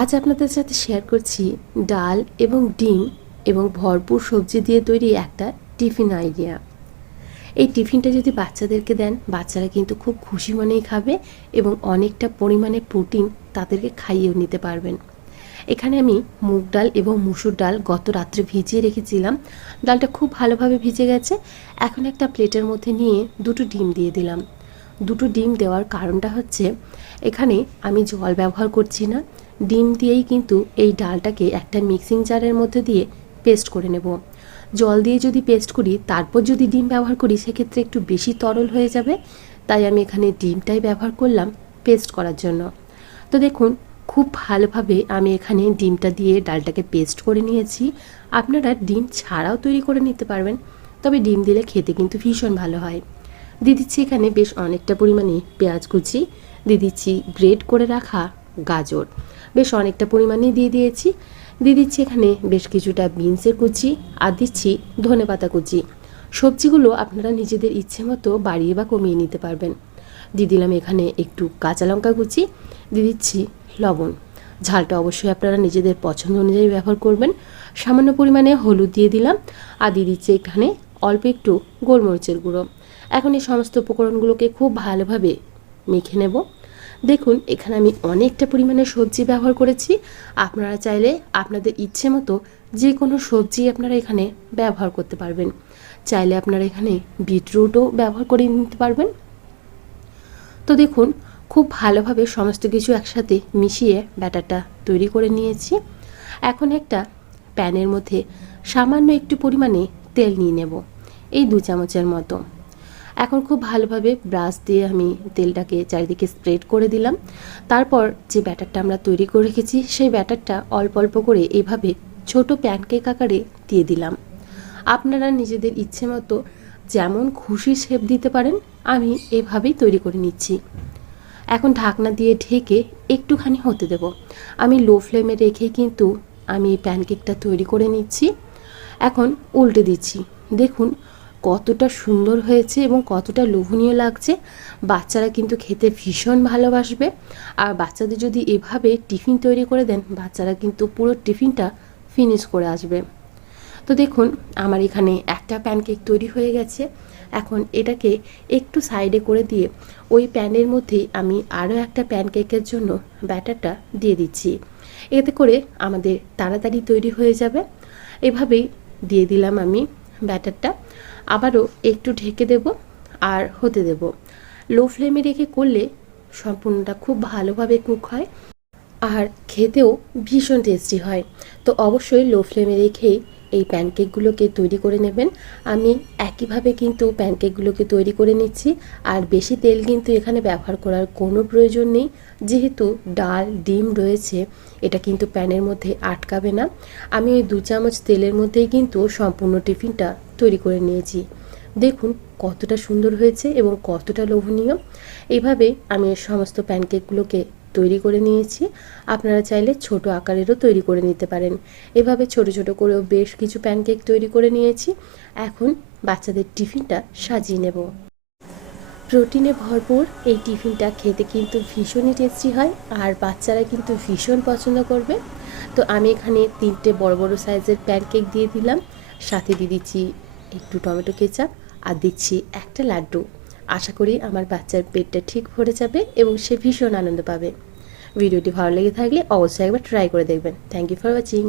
আজ আপনাদের সাথে শেয়ার করছি ডাল এবং ডিম এবং ভরপুর সবজি দিয়ে তৈরি একটা টিফিন আইডিয়া। এই টিফিনটা যদি বাচ্চাদেরকে দেন, বাচ্চারা কিন্তু খুব খুশি মনেই খাবে এবং অনেকটা পরিমাণে প্রোটিন তাদেরকে খাইয়েও নিতে পারবেন। এখানে আমি মুগ ডাল এবং মুসুর ডাল গত রাত্রে ভিজিয়ে রেখেছিলাম। ডালটা খুব ভালোভাবে ভিজে গেছে। এখন একটা প্লেটের মধ্যে নিয়ে দুটো ডিম দিয়ে দিলাম। দুটো ডিম দেওয়ার কারণটা হচ্ছে, এখানে আমি জল ব্যবহার করছি না, ডিম দিয়েই কিন্তু এই ডালটাকে একটা মিক্সিং জারের মধ্যে দিয়ে পেস্ট করে নেব। জল দিয়ে যদি পেস্ট করি তারপর যদি ডিম ব্যবহার করি সেক্ষেত্রে একটু বেশি তরল হয়ে যাবে, তাই আমি এখানে ডিমটাই ব্যবহার করলাম পেস্ট করার জন্য। তো দেখুন, খুব ভালোভাবে আমি এখানে ডিমটা দিয়ে ডালটাকে পেস্ট করে নিয়েছি। আপনারা ডিম ছাড়াও তৈরি করে নিতে পারবেন, তবে ডিম দিলে খেতে কিন্তু ভীষণ ভালো হয়। দিয়ে দিচ্ছি এখানে বেশ অনেকটা পরিমাণে পেঁয়াজ কুচি, দিয়ে দিচ্ছি গ্রেট করে রাখা গাজর, বেশ অনেকটা পরিমাণেই দিয়ে দিয়েছি। দিয়ে দিচ্ছি এখানে বেশ কিছুটা বিনসের কুচি, আর দিচ্ছি ধনেপাতা কুচি। সবজিগুলো আপনারা নিজেদের ইচ্ছে মতো বাড়িয়ে বা কমিয়ে নিতে পারবেন। দিয়ে দিলাম এখানে একটু কাঁচা লঙ্কা কুচি, দিয়ে দিচ্ছি লবণ। ঝালটা অবশ্যই আপনারা নিজেদের পছন্দ অনুযায়ী ব্যবহার করবেন। সামান্য পরিমাণে হলুদ দিয়ে দিলাম, আর দিয়ে দিচ্ছি এখানে অল্প একটু গোলমরিচের গুঁড়ো। এখন এই সমস্ত উপকরণগুলোকে খুব ভালোভাবে মেখে নেব। দেখুন, এখানে আমি অনেকটা পরিমাণে সবজি ব্যবহার করেছি। আপনারা চাইলে আপনাদের ইচ্ছে মতো যে কোনো সবজি আপনারা এখানে ব্যবহার করতে পারবেন। চাইলে আপনারা এখানে বিটরুটও ব্যবহার করে নিতে পারবেন। তো দেখুন, খুব ভালোভাবে সমস্ত কিছু একসাথে মিশিয়ে ব্যাটারটা তৈরি করে নিয়েছি। এখন একটা প্যানের মধ্যে সামান্য একটু পরিমাণে তেল নিয়ে নেব, এই 2 চামচের মতো। এখন খুব ভালোভাবে ব্রাশ দিয়ে আমি তেলটাকে চারিদিকে স্প্রেড করে দিলাম। তারপর যে ব্যাটারটা আমরা তৈরি করে রেখেছি সেই ব্যাটারটা অল্প অল্প করে এভাবে ছোট প্যানকেক আকারে দিয়ে দিলাম। আপনারা নিজেদের ইচ্ছে মতো যেমন খুশি শেপ দিতে পারেন, আমি এভাবেই তৈরি করে নিচ্ছি। এখন ঢাকনা দিয়ে ঢেকে একটুখানি হতে দেব। আমি লো ফ্লেমে রেখে কিন্তু আমি প্যানকেকটা তৈরি করে নিচ্ছি। এখন উল্টে দিচ্ছি। দেখুন কতটা সুন্দর হয়েছে এবং কতটা লোভনীয় লাগছে। বাচ্চারা কিন্তু খেতে ভীষণ ভালোবাসবে। আর বাচ্চাদের যদি এভাবে টিফিন তৈরি করে দেন, বাচ্চারা কিন্তু পুরো টিফিনটা ফিনিশ করে আসবে। তো দেখুন, আমার এখানে একটা প্যানকেক তৈরি হয়ে গেছে। এখন এটাকে একটু সাইডে করে দিয়ে ওই প্যানের মধ্যেই আমি আরও একটা প্যানকেকের জন্য ব্যাটারটা দিয়ে দিচ্ছি। এতে করে আমাদের তাড়াতাড়ি তৈরি হয়ে যাবে। এভাবেই দিয়ে দিলাম আমি ব্যাটারটা। আবারও একটু ঢেকে দেব আর হতে দেব। লো ফ্লেমে রেখে করলে সম্পূর্ণটা খুব ভালোভাবে কুক হয় আর খেতেও ভীষণ টেস্টি হয়। তো অবশ্যই লো ফ্লেমে রেখেই এই প্যানকেকগুলোকে তৈরি করে নেবেন। আমি একইভাবে কিন্তু প্যানকেকগুলোকে তৈরি করে নিচ্ছি। আর বেশি তেল কিন্তু এখানে ব্যবহার করার কোনো প্রয়োজন নেই, যেহেতু ডাল ডিম রয়েছে, এটা কিন্তু প্যানের মধ্যে আটকাবে না। আমি ওই 2 চামচ তেলের মধ্যেই কিন্তু সম্পূর্ণ টিফিনটা তৈরি করে নিয়েছি। দেখুন কতটা সুন্দর হয়েছে এবং কতটা লোভনীয়। এইভাবে আমি সমস্ত প্যানকেকগুলোকে তৈরি করে নিয়েছি। আপনারা চাইলে ছোট আকারেরও তৈরি করে নিতে পারেন। এভাবে ছোট ছোট করেও বেশ কিছু প্যানকেক তৈরি করে নিয়েছি। এখন বাচ্চাদের টিফিনটা সাজিয়ে নেব। প্রোটিনে ভরপুর এই টিফিনটা খেতে কিন্তু ভীষণই টেস্টি হয়, আর বাচ্চারা কিন্তু ভীষণ পছন্দ করবে। তো আমি এখানে 3টে বড় বড় সাইজের প্যানকেক দিয়ে দিলাম, সাথে দিয়ে দিচ্ছি একটু টমেটো কেচাপ, আর দিচ্ছি একটা লাড্ডু। আশা করি আমার বাচ্চার পেটটা ঠিক ভরে যাবে এবং সে ভীষণ আনন্দ পাবে। ভিডিওটি ভালো লেগে থাকলে অবশ্যই একবার ট্রাই করে দেখবেন। Thank you for watching.